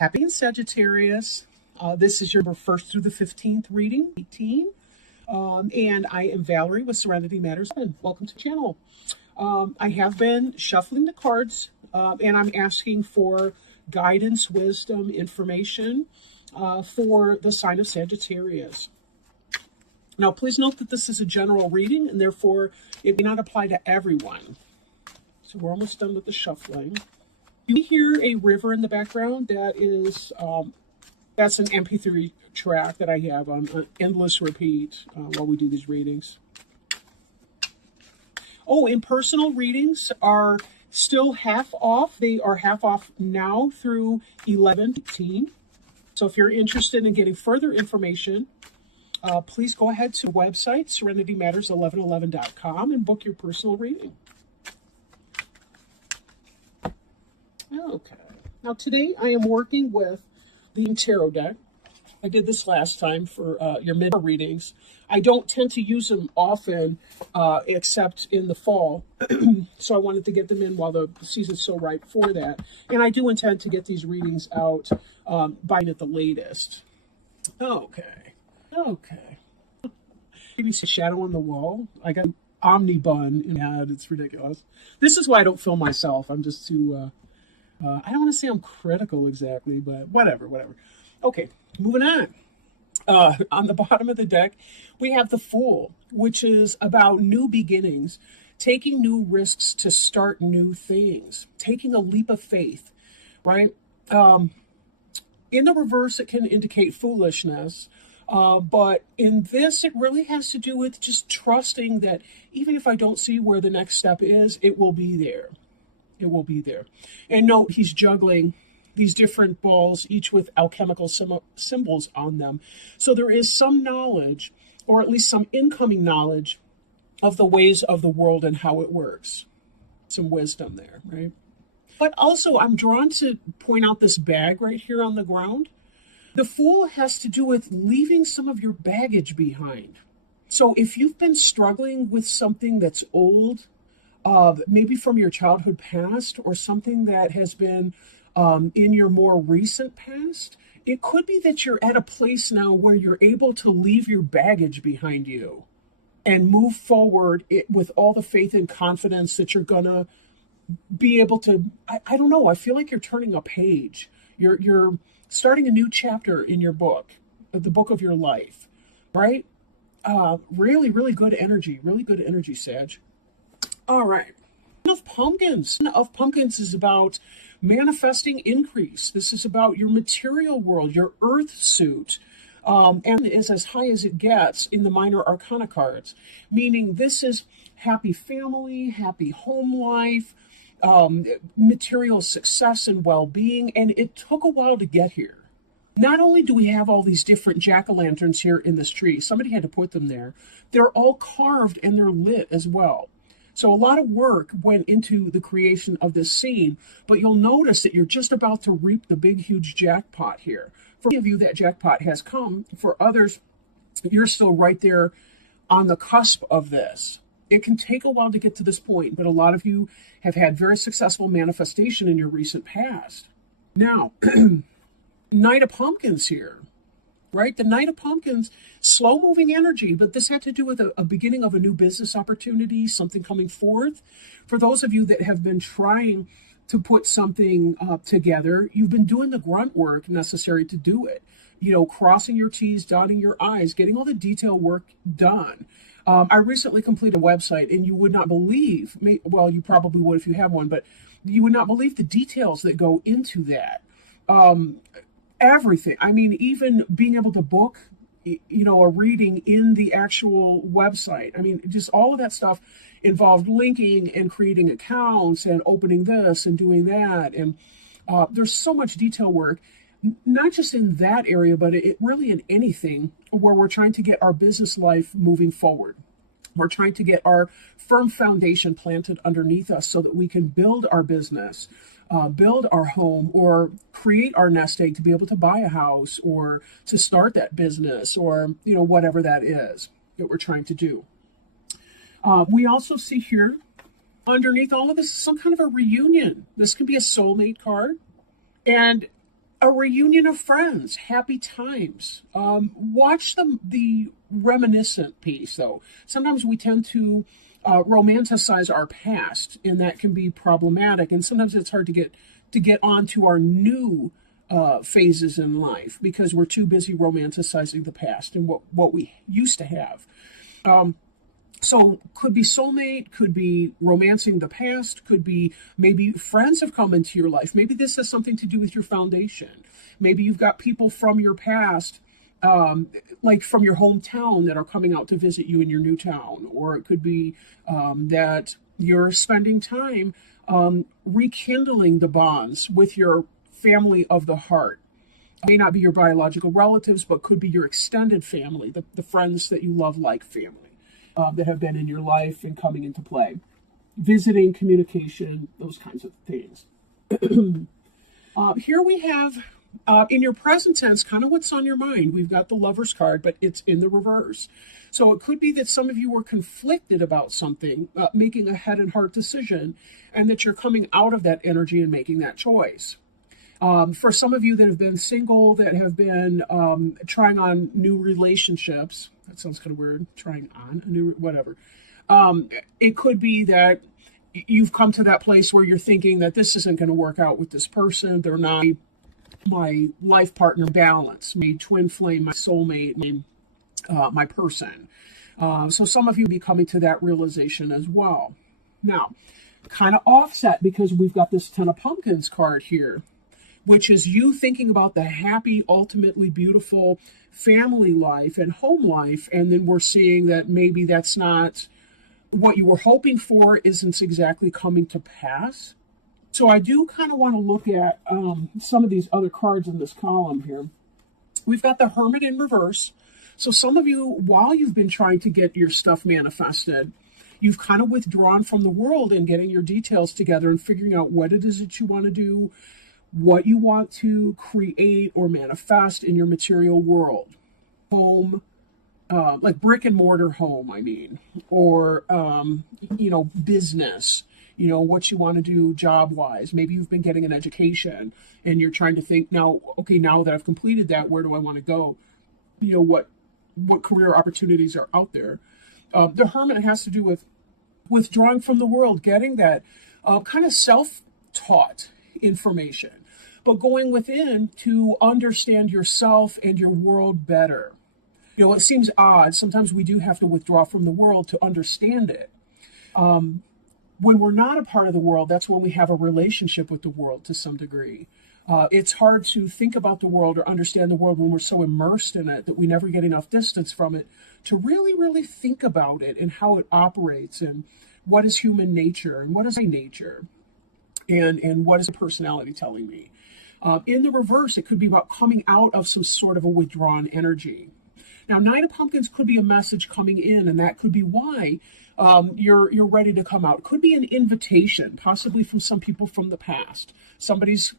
Happy Sagittarius. This is your 1st through the 15th reading, 18. And I am Valerie with Serenity Matters. Welcome to the channel. I have been shuffling the cards and I'm asking for guidance, wisdom, information for the sign of Sagittarius. Now, please note that this is a general reading and therefore it may not apply to everyone. So we're almost done with the shuffling. You hear a river in the background. That is, that's an MP3 track that I have on endless repeat while we do these readings. Oh, and personal readings are still half off. They are half off now through 11/18. So if you're interested in getting further information, please go ahead to the website, serenitymatters1111.com, and book your personal reading. Okay. Now today I am working with the tarot deck. I did this last time for your mid readings. I don't tend to use them often, except in the fall. So I wanted to get them in while the season's so ripe for that. And I do intend to get these readings out by at the latest. Okay. Okay. Maybe see a shadow on the wall. I got an omnibun in my head. It's ridiculous. This is why I don't film myself. I'm just too... I don't want to say I'm critical exactly, but whatever. Okay, moving on. On the bottom of the deck, we have the Fool, which is about new beginnings, taking new risks to start new things, taking a leap of faith, right? In the reverse, it can indicate foolishness, but in this, it really has to do with just trusting that even if I don't see where the next step is, it will be there. It will be there. And note, he's juggling these different balls, each with alchemical symbols on them. So there is some knowledge, or at least some incoming knowledge, of the ways of the world and how it works. Some wisdom there, right? But also, I'm drawn to point out this bag right here on the ground. The Fool has to do with leaving some of your baggage behind. So if you've been struggling with something that's old, maybe from your childhood past, or something that has been in your more recent past, it could be that you're at a place now where you're able to leave your baggage behind you and move forward with all the faith and confidence that you're gonna be able to, I don't know, I feel like you're turning a page. You're starting a new chapter in your book, the book of your life, right? Really good energy, Sag. All right. Of Pumpkins. Of Pumpkins is about manifesting increase. This is about your material world, your earth suit, and is as high as it gets in the minor arcana cards, meaning this is happy family, happy home life, material success and well-being, and it took a while to get here. Not only do we have all these different jack-o'-lanterns here in this tree, somebody had to put them there, they're all carved and they're lit as well. So a lot of work went into the creation of this scene, but you'll notice that you're just about to reap the big, huge jackpot here. For many of you, that jackpot has come. For others, you're still right there on the cusp of this. It can take a while to get to this point, but a lot of you have had very successful manifestation in your recent past. Now, Knight of Pumpkins here. Right? The Knight of Pumpkins, slow-moving energy, but this had to do with a beginning of a new business opportunity, something coming forth. For those of you that have been trying to put something together, you've been doing the grunt work necessary to do it. You know, crossing your T's, dotting your I's, getting all the detail work done. I recently completed a website, and you would not believe, well, you probably would if you have one, but you would not believe the details that go into that. Everything. I mean, even being able to book, you know, a reading in the actual website. I mean, just all of that stuff involved linking and creating accounts and opening this and doing that. And there's so much detail work, not just in that area, but it really in anything where we're trying to get our business life moving forward. We're trying to get our firm foundation planted underneath us so that we can build our business, build our home, or create our nest egg to be able to buy a house or to start that business, or, you know, whatever that is that we're trying to do. We also see here underneath all of this some kind of a reunion. This could be a soulmate card. And A reunion of friends, happy times. Watch the reminiscent piece, though. Sometimes we tend to romanticize our past, and that can be problematic. And sometimes it's hard to get onto our new phases in life because we're too busy romanticizing the past and what we used to have. So could be soulmate, could be romancing the past, could be maybe friends have come into your life. Maybe this has something to do with your foundation. Maybe you've got people from your past, like from your hometown, that are coming out to visit you in your new town. Or it could be that you're spending time rekindling the bonds with your family of the heart. It may not be your biological relatives, but could be your extended family, the friends that you love like family. That have been in your life and coming into play. Visiting, communication, those kinds of things. Here we have, in your present tense, kind of what's on your mind. We've got the Lover's card, but it's in the reverse. So it could be that some of you were conflicted about something, making a head and heart decision, and that you're coming out of that energy and making that choice. For some of you that have been single, that have been trying on new relationships, that sounds kind of weird, trying on a new, whatever. It could be that you've come to that place where you're thinking that this isn't going to work out with this person. They're not my life partner balance, my twin flame, my soulmate, my person. So some of you will be coming to that realization as well. Now, kind of offset because we've got this Ten of Pumpkins card here, which is you thinking about the happy, ultimately beautiful family life and home life, and then we're seeing that maybe that's not what you were hoping for, isn't exactly coming to pass. So I do kind of want to look at some of these other cards in this column here. We've got the Hermit in reverse. So some of you, while you've been trying to get your stuff manifested, you've kind of withdrawn from the world and getting your details together and figuring out what it is that you want to do, what you want to create or manifest in your material world. Home, like brick and mortar home, I mean, or, business, what you want to do job-wise. Maybe you've been getting an education and you're trying to think now, okay, now that I've completed that, where do I want to go? What career opportunities are out there? The Hermit has to do with withdrawing from the world, getting that kind of self-taught information, but going within to understand yourself and your world better. It seems odd. Sometimes we do have to withdraw from the world to understand it. When we're not a part of the world, that's when we have a relationship with the world to some degree. It's hard to think about the world or understand the world when we're so immersed in it that we never get enough distance from it to really, really think about it and how it operates and what is human nature and what is my nature and what is a personality telling me. In the reverse, it could be about coming out of some sort of a withdrawn energy. Now, Nine of Pumpkins could be a message coming in, and that could be why you're ready to come out. It could be an invitation, possibly from some people from the past. Somebody's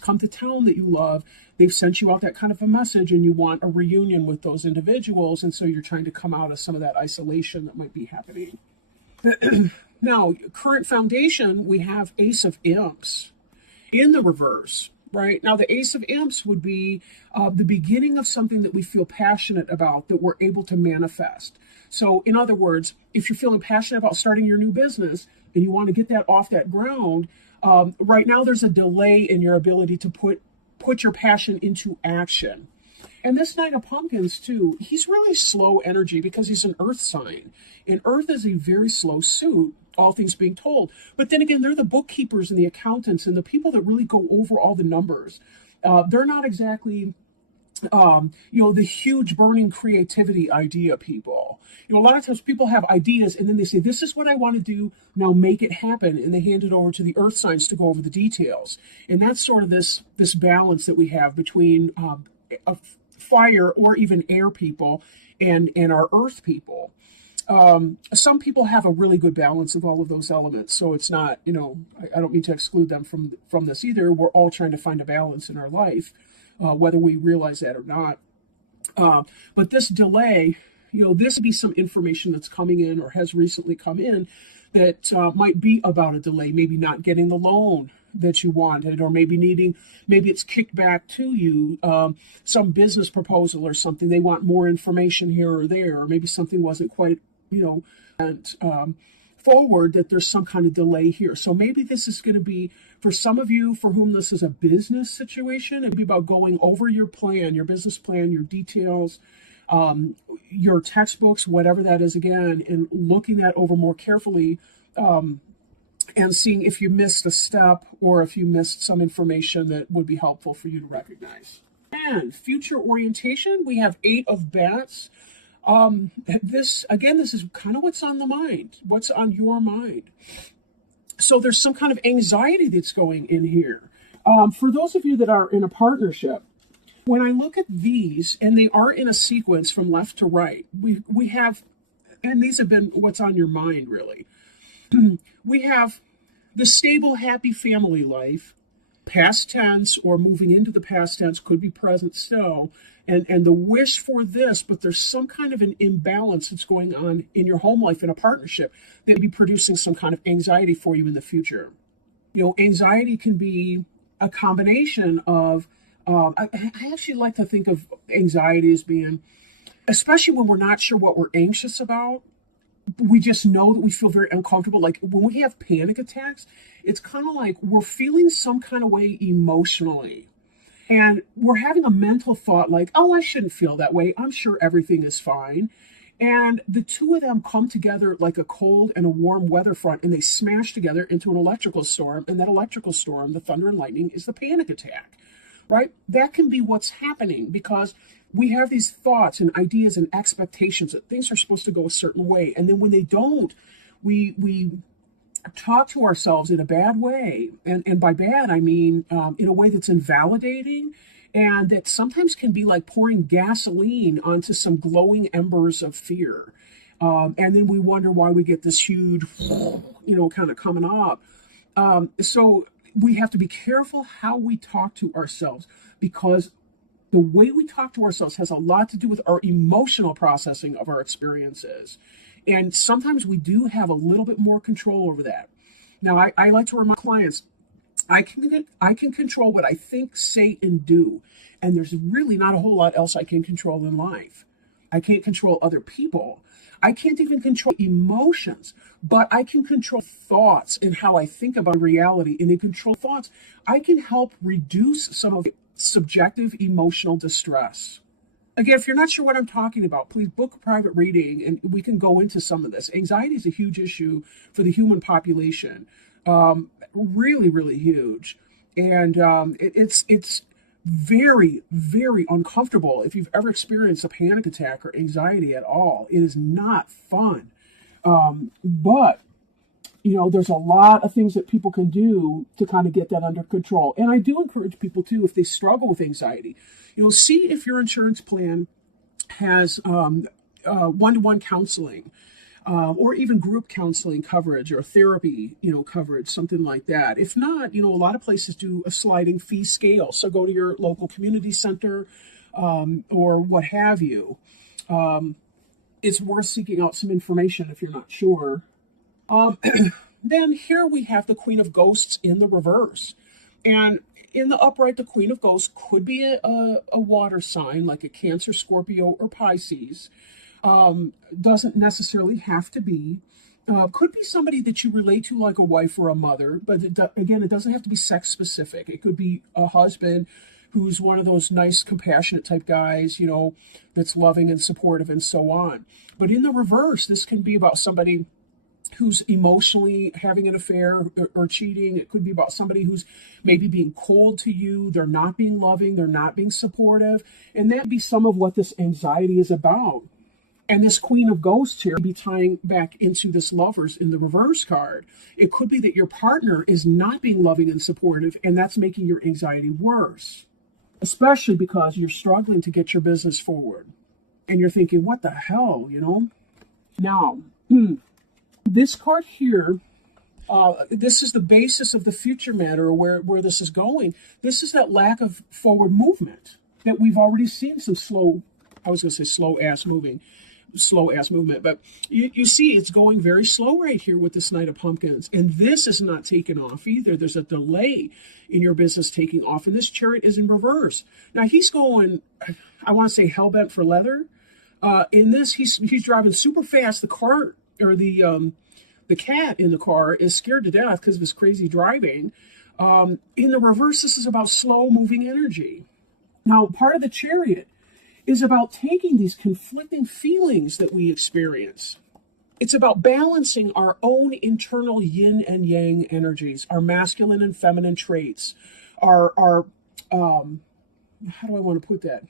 come to town that you love. They've sent you out that kind of a message, and you want a reunion with those individuals, and so you're trying to come out of some of that isolation that might be happening. Now, current foundation, we have Ace of Imps in the reverse. Right? Now, the Ace of Imps would be the beginning of something that we feel passionate about that we're able to manifest. So, in other words, if you're feeling passionate about starting your new business and you want to get that off that ground, right now there's a delay in your ability to put your passion into action. And this Nine of Pumpkins, too, he's really slow energy because he's an earth sign. And earth is a very slow suit, all things being told. But then again, they're the bookkeepers and the accountants and the people that really go over all the numbers. They're not exactly, the huge burning creativity idea people. A lot of times people have ideas and then they say, this is what I want to do, now make it happen. And they hand it over to the earth signs to go over the details. And that's sort of this balance that we have between fire or even air people and our earth people. Some people have a really good balance of all of those elements. So it's not, I don't mean to exclude them from this either. We're all trying to find a balance in our life, whether we realize that or not. But this delay, this would be some information that's coming in or has recently come in that might be about a delay, maybe not getting the loan that you wanted, or maybe it's kicked back to you, some business proposal or something. They want more information here or there, or maybe something wasn't quite, and forward, that there's some kind of delay here. So maybe this is going to be, for some of you for whom this is a business situation, it'd be about going over your plan, your business plan, your details, your textbooks, whatever that is, again, and looking that over more carefully, and seeing if you missed a step or if you missed some information that would be helpful for you to recognize. And future orientation, we have 8 of bats. This is kind of what's on the mind, what's on your mind. So there's some kind of anxiety that's going in here. For those of you that are in a partnership, when I look at these, and they are in a sequence from left to right, we have, and these have been what's on your mind, really. We have the stable, happy family life, past tense or moving into the past tense, could be present still, and the wish for this, but there's some kind of an imbalance that's going on in your home life in a partnership that would be producing some kind of anxiety for you in the future. Anxiety can be a combination of, I actually like to think of anxiety as being, especially when we're not sure what we're anxious about, we just know that we feel very uncomfortable. Like when we have panic attacks, it's kind of like we're feeling some kind of way emotionally. And we're having a mental thought like, oh, I shouldn't feel that way. I'm sure everything is fine. And the two of them come together like a cold and a warm weather front, and they smash together into an electrical storm. And that electrical storm, the thunder and lightning, is the panic attack, right? That can be what's happening because we have these thoughts and ideas and expectations that things are supposed to go a certain way. And then when they don't, we talk to ourselves in a bad way. And by bad, I mean in a way that's invalidating and that sometimes can be like pouring gasoline onto some glowing embers of fear. And then we wonder why we get this huge, kind of coming up. So we have to be careful how we talk to ourselves, because the way we talk to ourselves has a lot to do with our emotional processing of our experiences. And sometimes we do have a little bit more control over that. Now, I like to remind clients, I can control what I think, say, and do. And there's really not a whole lot else I can control in life. I can't control other people. I can't even control emotions, but I can control thoughts and how I think about reality. And in control thoughts, I can help reduce some of subjective emotional distress. Again, if you're not sure what I'm talking about, please book a private reading and we can go into some of this. Anxiety is a huge issue for the human population. Really, really huge. And it's very, very uncomfortable. If you've ever experienced a panic attack or anxiety at all, it is not fun. But there's a lot of things that people can do to kind of get that under control. And I do encourage people too, if they struggle with anxiety, see if your insurance plan has one-to-one counseling, or even group counseling coverage or therapy, coverage, something like that. If not, a lot of places do a sliding fee scale. So go to your local community center, or what have you. It's worth seeking out some information if you're not sure. Then here we have the Queen of Ghosts in the reverse. And in the upright, the Queen of Ghosts could be a water sign like a Cancer, Scorpio, or Pisces. Doesn't necessarily have to be. Could be somebody that you relate to like a wife or a mother, but again, it doesn't have to be sex specific. It could be a husband who's one of those nice, compassionate type guys, that's loving and supportive and so on. But in the reverse, this can be about somebody who's emotionally having an affair or cheating. It could be about somebody who's maybe being cold to you. They're not being loving. They're not being supportive. And that'd be some of what this anxiety is about. And this Queen of Ghosts here be tying back into this Lovers in the reverse card. It could be that your partner is not being loving and supportive, and that's making your anxiety worse, especially because you're struggling to get your business forward. And you're thinking, what the hell, Now, this card here, this is the basis of the future matter, where this is going. This is that lack of forward movement that we've already seen some slow ass moving. slow ass movement, but you see it's going very slow right here with this Knight of Pumpkins, and this is not taken off either. There's a delay in your business taking off, and this Chariot is in reverse. Now he's going, I want to say hell-bent for leather. In this, he's driving super fast. The car, or the cat in the car, is scared to death because of his crazy driving. In the reverse, this is about slow moving energy. Now, part of the Chariot is about taking these conflicting feelings that we experience. It's about balancing our own internal yin and yang energies, our masculine and feminine traits, our how do I want to put that?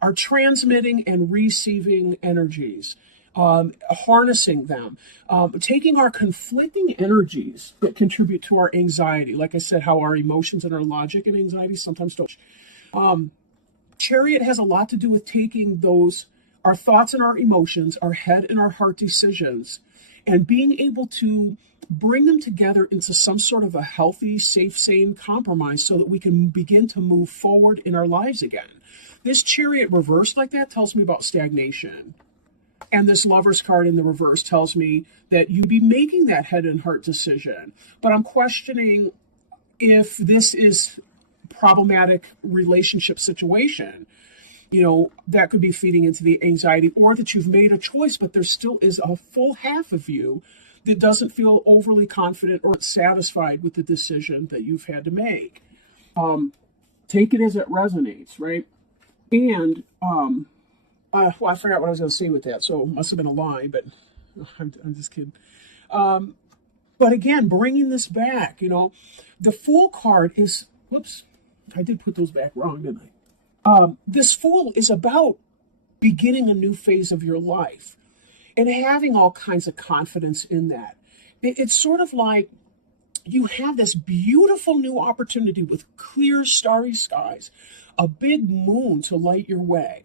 Our transmitting and receiving energies, harnessing them, taking our conflicting energies that contribute to our anxiety. Like I said, how our emotions and our logic and anxiety sometimes don't. Chariot has a lot to do with taking our thoughts and our emotions, our head and our heart decisions, and being able to bring them together into some sort of a healthy, safe, sane compromise so that we can begin to move forward in our lives again. This Chariot reversed like that tells me about stagnation. And this Lover's card in the reverse tells me that you'd be making that head and heart decision. But I'm questioning if this is problematic relationship situation, that could be feeding into the anxiety, or that you've made a choice, but there still is a full half of you that doesn't feel overly confident or satisfied with the decision that you've had to make. Take it as it resonates, right? And, I forgot what I was going to say with that, so it must have been a lie, but I'm just kidding. But again, bringing this back, the Fool card is, whoops, I did put those back wrong, didn't I? This Fool is about beginning a new phase of your life and having all kinds of confidence in that. It's sort of like you have this beautiful new opportunity with clear, starry skies, a big moon to light your way.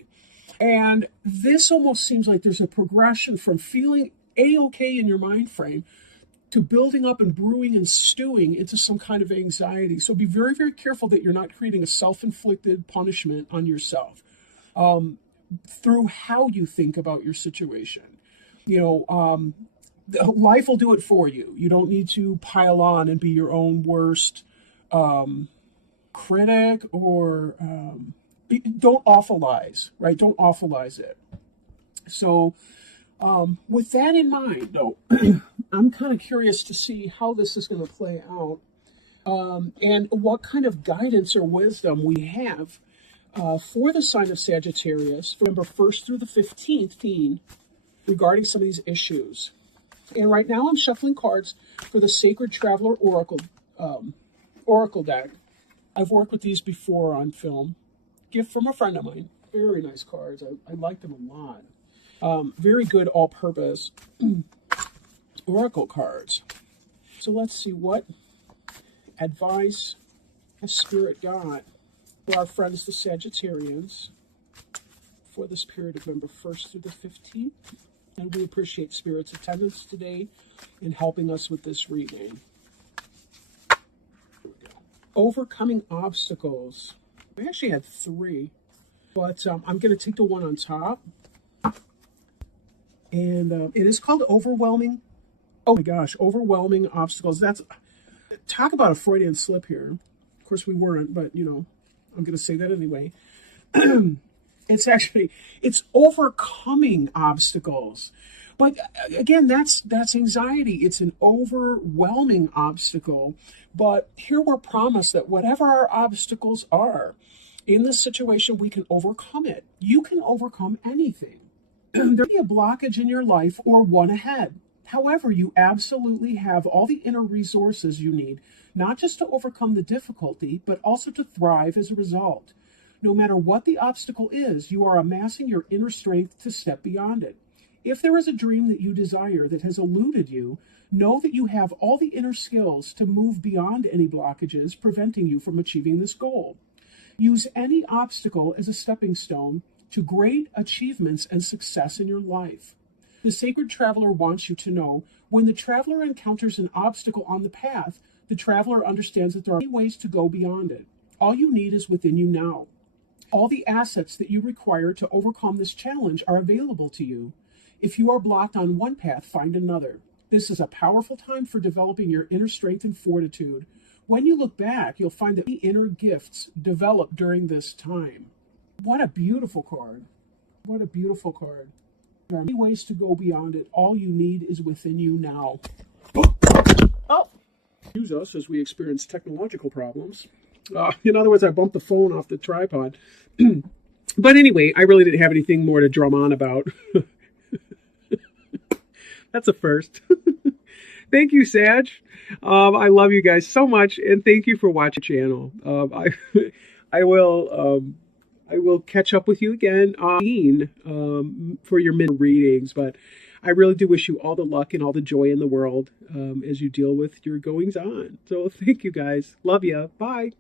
And this almost seems like there's a progression from feeling A-okay in your mind frame to building up and brewing and stewing into some kind of anxiety. So be very, very careful that you're not creating a self-inflicted punishment on yourself through how you think about your situation. Life will do it for you. You don't need to pile on and be your own worst critic, or don't awfulize, right? Don't awfulize it. So with that in mind, though, I'm kind of curious to see how this is going to play out, and what kind of guidance or wisdom we have for the sign of Sagittarius, November 1st through the 15th, regarding some of these issues. And right now I'm shuffling cards for the Sacred Traveler Oracle deck. I've worked with these before on film. Gift from a friend of mine. Very nice cards. I like them a lot. Very good all-purpose oracle cards. So let's see what advice has Spirit got for our friends, the Sagittarians, for this period of November 1st through the 15th. And we appreciate Spirit's attendance today in helping us with this reading. Here we go. Overcoming obstacles. We actually had 3, but I'm going to take the one on top. And it is called Overwhelming. Oh my gosh, Overwhelming Obstacles. That's, talk about a Freudian slip here. Of course we weren't, but I'm going to say that anyway. It's overcoming obstacles. But again, that's anxiety. It's an overwhelming obstacle. But here we're promised that whatever our obstacles are, in this situation, we can overcome it. You can overcome anything. There may be a blockage in your life or one ahead. However, you absolutely have all the inner resources you need, not just to overcome the difficulty, but also to thrive as a result. No matter what the obstacle is, you are amassing your inner strength to step beyond it. If there is a dream that you desire that has eluded you, know that you have all the inner skills to move beyond any blockages preventing you from achieving this goal. Use any obstacle as a stepping stone to great achievements and success in your life. The Sacred Traveler wants you to know, when the traveler encounters an obstacle on the path, the traveler understands that there are many ways to go beyond it. All you need is within you now. All the assets that you require to overcome this challenge are available to you. If you are blocked on one path, find another. This is a powerful time for developing your inner strength and fortitude. When you look back, you'll find that the inner gifts develop during this time. What a beautiful card. What a beautiful card. There are many ways to go beyond it. All you need is within you now. Oh! Excuse us as we experience technological problems. In other words, I bumped the phone off the tripod. But anyway, I really didn't have anything more to drum on about. That's a first. Thank you, Sag. I love you guys so much, and thank you for watching the channel. I will catch up with you again for your mid readings, but I really do wish you all the luck and all the joy in the world as you deal with your goings on. So thank you guys. Love you. Bye.